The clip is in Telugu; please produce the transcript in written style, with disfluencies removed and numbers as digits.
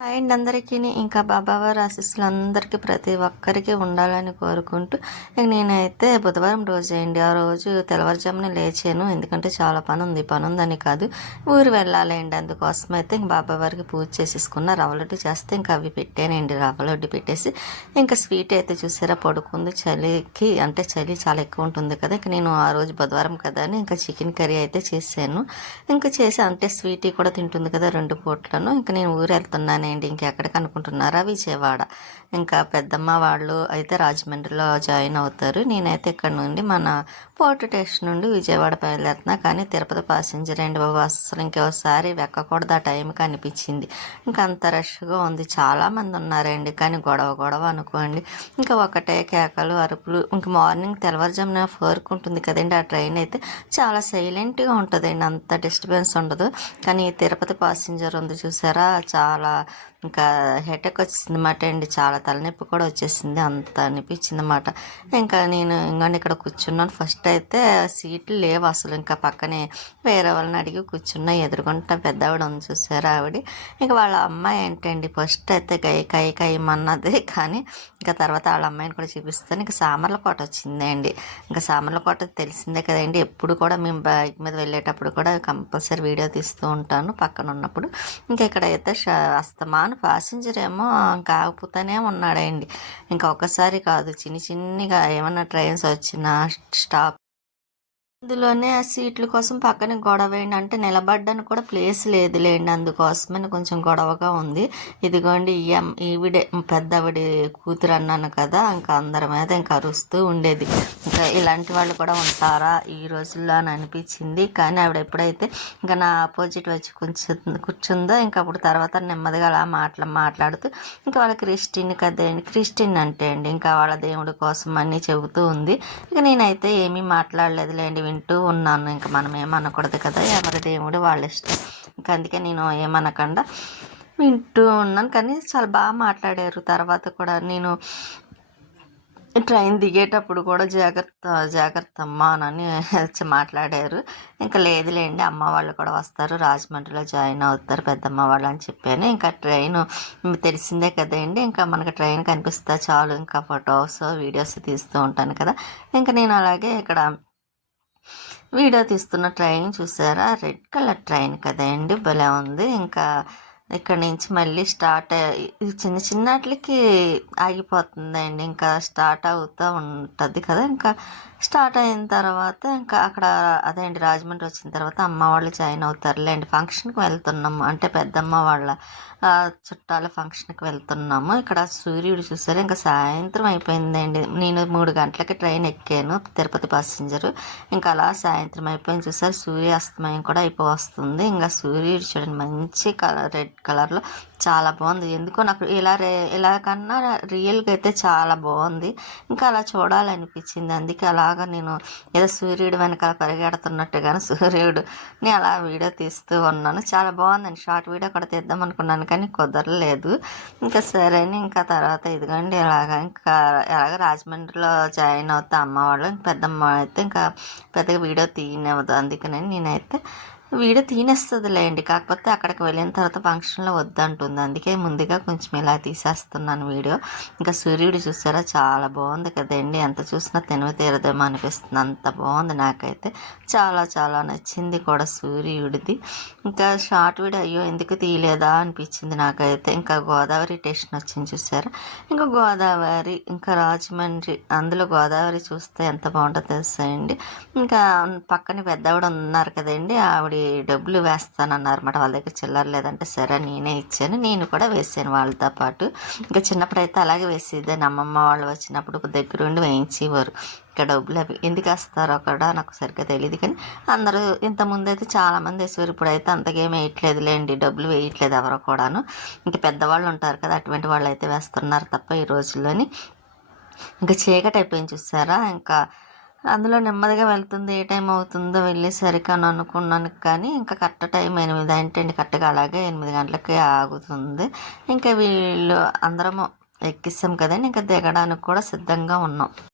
అండ్ అందరికీ ఇంకా బాబావారి ఆశీస్సులు అందరికీ ప్రతి ఒక్కరికి ఉండాలని కోరుకుంటూ నేనైతే బుధవారం రోజు అండి ఆ రోజు తెల్లవారుజామున లేచాను. ఎందుకంటే చాలా పని ఉందని కాదు, ఊరు వెళ్ళాలండి. అందుకోసం అయితే ఇంక బాబావారికి పూజ చేసేసుకున్న రవ్వ లడ్డు చేస్తే ఇంకా అవి పెట్టానండి. రవ్వ లడ్డు పెట్టేసి ఇంకా స్వీట్ అయితే చూసారా పడుకుంది. చలికి అంటే చలి చాలా ఎక్కువ ఉంటుంది కదా, ఇంక నేను ఆ రోజు బుధవారం కదా అని ఇంకా చికెన్ కర్రీ అయితే చేశాను. ఇంకా చేసి అంటే స్వీట్ కూడా తింటుంది కదా 2 పూట్లను. ఇంకా నేను ఊరు వెళ్తున్నాను అండి. ఇంకెక్కడికి అనుకుంటున్నారా? విజయవాడ. ఇంకా పెద్దమ్మ వాళ్ళు అయితే రాజమండ్రిలో జాయిన్ అవుతారు. నేనైతే ఇక్కడ నుండి మన పోర్ట్ స్టేషన్ నుండి విజయవాడ బయలుదేరుతున్నా. కానీ తిరుపతి ప్యాసింజర్ అండి బాబు, అసలు ఇంకోసారి ఎక్కకూడదు ఆ టైంకి అనిపించింది. ఇంకా అంత రష్గా ఉంది, చాలామంది ఉన్నారండి. కానీ గొడవ అనుకోండి. ఇంకా ఒకటే కేకలు అరుపులు. ఇంక మార్నింగ్ తెల్లవారుజామున 4కి ఉంటుంది కదండి ఆ ట్రైన్ అయితే. చాలా సైలెంట్గా ఉంటుందండి, అంత డిస్టర్బెన్స్ ఉండదు. కానీ తిరుపతి ప్యాసింజర్ ఉంది చూసారా, చాలా ఇంకా హెడేక్ వచ్చేసింది అన్నమాట అండి. చాలా తలనొప్పి కూడా వచ్చేసింది, అంత అనిపించింది అన్నమాట. ఇంకా నేను ఇంకండి ఇక్కడ కూర్చున్నాను. ఫస్ట్ అయితే సీట్లు లేవు అసలు. ఇంకా పక్కనే వేరే వాళ్ళని అడిగి కూర్చున్నా. ఎదురుగుంటా పెద్ద ఆవిడ ఉంది చూసారా, ఆవిడ ఇంకా వాళ్ళ అమ్మాయి ఏంటండి ఫస్ట్ అయితే కైమన్నది. కానీ ఇంకా తర్వాత వాళ్ళ అమ్మాయిని కూడా చూపిస్తాను. ఇంకా సామర్లకోట వచ్చిందండి. ఇంకా సామర్లకోట తెలిసిందే కదండి, ఎప్పుడు కూడా మేము బైక్ మీద వెళ్ళేటప్పుడు కూడా కంపల్సరీ వీడియో తీస్తూ ఉంటాను పక్కన ఉన్నప్పుడు. ఇంకా ఇక్కడైతే అస్తమాను ప్యాసింజర్ ఏమో ఇంకా ఆగిపోతూనే ఉన్నాడండి. ఇంకా ఒక్కసారి కాదు, చిన్నగా ఏమన్నా ట్రైన్స్ వచ్చినా స్టాప్ అందులోనే ఆ సీట్ల కోసం పక్కన గొడవేండి. అంటే నిలబడ్డానికి కూడా ప్లేస్ లేదులేండి, అందుకోసమని కొంచెం గొడవగా ఉంది. ఇదిగోండి ఈవిడే పెద్దవిడి కూతురు అన్నాను కదా, ఇంకా అందరి మీద ఇంకా అరుస్తూ ఉండేది. ఇంకా ఇలాంటి వాళ్ళు కూడా ఉంటారా ఈ రోజుల్లో అని అనిపించింది. కానీ ఆవిడ ఎప్పుడైతే ఇంకా నా ఆపోజిట్ వచ్చి కూర్చుందో ఇంకా అప్పుడు తర్వాత నెమ్మదిగా అలా మాట్లాడుతూ ఇంకా వాళ్ళ క్రిస్టియన్ కదండి, క్రిస్టియన్ అంటే అండి ఇంకా వాళ్ళ దేవుడి కోసం అన్నీ చెబుతూ ఉంది. ఇక నేనైతే ఏమీ మాట్లాడలేదులేండి, వింటూ ఉన్నాను. ఇంకా మనం ఏమనకూడదు కదా, ఎవరి దేవుడు వాళ్ళ ఇష్టం. ఇంకా అందుకే నేను ఏమనకుండా వింటూ ఉన్నాను. కానీ చాలా బాగా మాట్లాడారు. తర్వాత కూడా నేను ట్రైన్ దిగేటప్పుడు కూడా జాగ్రత్త అమ్మ అని మాట్లాడారు. ఇంకా లేదులేండి, అమ్మ వాళ్ళు కూడా వస్తారు, రాజమండ్రిలో జాయిన్ అవుతారు పెద్దమ్మ వాళ్ళు అని చెప్పాను. ఇంకా ట్రైన్ తెలిసిందే కదండి, ఇంకా మనకి ట్రైన్ కనిపిస్తా చాలు ఇంకా ఫొటోస్ వీడియోస్ తీస్తూ ఉంటాను కదా. ఇంకా నేను అలాగే ఇక్కడ వీడియో తీస్తున్న ట్రైన్ చూసారా, రెడ్ కలర్ ట్రైన్ కదండి, భలే ఉంది. ఇంకా ఇక్కడ నుంచి మళ్ళీ స్టార్ట్ చిన్నటికి ఆగిపోతుందండి. ఇంకా స్టార్ట్ అవుతూ ఉంటుంది కదా. ఇంకా స్టార్ట్ అయిన తర్వాత ఇంకా అక్కడ అదేంటి రాజమండ్రి వచ్చిన తర్వాత అమ్మ వాళ్ళు జాయిన్ అవుతారులేండి. ఫంక్షన్కి వెళ్తున్నాము, అంటే పెద్దమ్మ వాళ్ళ చుట్టాల ఫంక్షన్కి వెళ్తున్నాము. ఇక్కడ సూర్యుడు చూసారు, ఇంకా సాయంత్రం అయిపోయిందండి. నేను 3 గంటలకి ట్రైన్ ఎక్కాను, తిరుపతి ప్యాసింజరు. ఇంకా అలా సాయంత్రం అయిపోయింది చూసారు, సూర్యాస్తమయం కూడా అయిపోతుంది. ఇంకా సూర్యుడు చూడండి మంచి కలర్, రెడ్ కలర్లో చాలా బాగుంది. ఎందుకో నాకు ఇలా కన్నా రియల్గా అయితే చాలా బాగుంది. ఇంకా అలా చూడాలనిపించింది. అందుకే అలాగా నేను ఏదో సూర్యుడు వెనకాల పరిగెడుతున్నట్టుగాను సూర్యుడుని అలా వీడియో తీస్తూ ఉన్నాను. చాలా బాగుందండి. షార్ట్ వీడియో కూడా తీద్దాం అనుకున్నాను కానీ కుదరలేదు. ఇంకా సరే అని ఇంకా తర్వాత ఇదిగోండి ఎలాగ రాజమండ్రిలో జాయిన్ అవుతా అమ్మ వాళ్ళు. పెద్దమ్మ అయితే ఇంకా పెద్దగా వీడియో తీయనివ్వదు, అందుకని నేనైతే వీడియో తీనేస్తుందిలేండి. కాకపోతే అక్కడికి వెళ్ళిన తర్వాత ఫంక్షన్లో వద్దంటుంది, అందుకే ముందుగా కొంచెం ఇలా తీసేస్తున్నాను వీడియో. ఇంకా సూర్యుడు చూసారా, చాలా బాగుంది కదండి. ఎంత చూసినా తినవి తీరదేమో అనిపిస్తుంది, అంత బాగుంది. నాకైతే చాలా నచ్చింది కూడా సూర్యుడిది. ఇంకా షార్ట్ వీడియో అయ్యో ఎందుకు తీయలేదా అనిపించింది నాకైతే. ఇంకా గోదావరి స్టేషన్ వచ్చింది చూసారా, ఇంకా గోదావరి ఇంకా రాజమండ్రి, అందులో గోదావరి చూస్తే ఎంత బాగుంటుందో తెలుసాయండి. ఇంకా పక్కన పెద్దవిడ ఉన్నారు కదండి, ఆవిడ డబ్బులు వేస్తానన్నారు అన్నమాట. వాళ్ళ దగ్గర చిల్లర లేదంటే సరే నేనే ఇచ్చాను, నేను కూడా వేసాను వాళ్ళతో పాటు. ఇంకా చిన్నప్పుడు అయితే అలాగే వేసేదాన్ని, అమ్మమ్మ వాళ్ళు వచ్చినప్పుడు దగ్గరుండి వేయించేవారు. ఇంకా డబ్బులు అవి ఎందుకు వేస్తారో కూడా నాకు సరిగ్గా తెలియదు, కానీ అందరూ ఇంతకుముందు అయితే చాలామంది వేసేవారు. ఇప్పుడైతే అంతకేం వేయట్లేదులేండి, డబ్బులు వేయట్లేదు ఎవరు కూడాను. ఇంకా పెద్దవాళ్ళు ఉంటారు కదా, అటువంటి వాళ్ళు అయితే వేస్తున్నారు తప్ప ఈ రోజుల్లోని. ఇంకా చీకటి అయిపోయింది చూసారా, ఇంకా అందులో నెమ్మదిగా వెళ్తుంది. ఏ టైం అవుతుందో వెళ్ళేసరికి అని అనుకున్నాను, కానీ ఇంకా కరెక్ట్ టైం 8 ఏంటండి, కరెక్ట్గా అలాగే 8 గంటలకి ఆగుతుంది. ఇంకా వీళ్ళు అందరము ఎక్కిస్తాం కదండి, ఇంకా దిగడానికి కూడా సిద్ధంగా ఉన్నాం.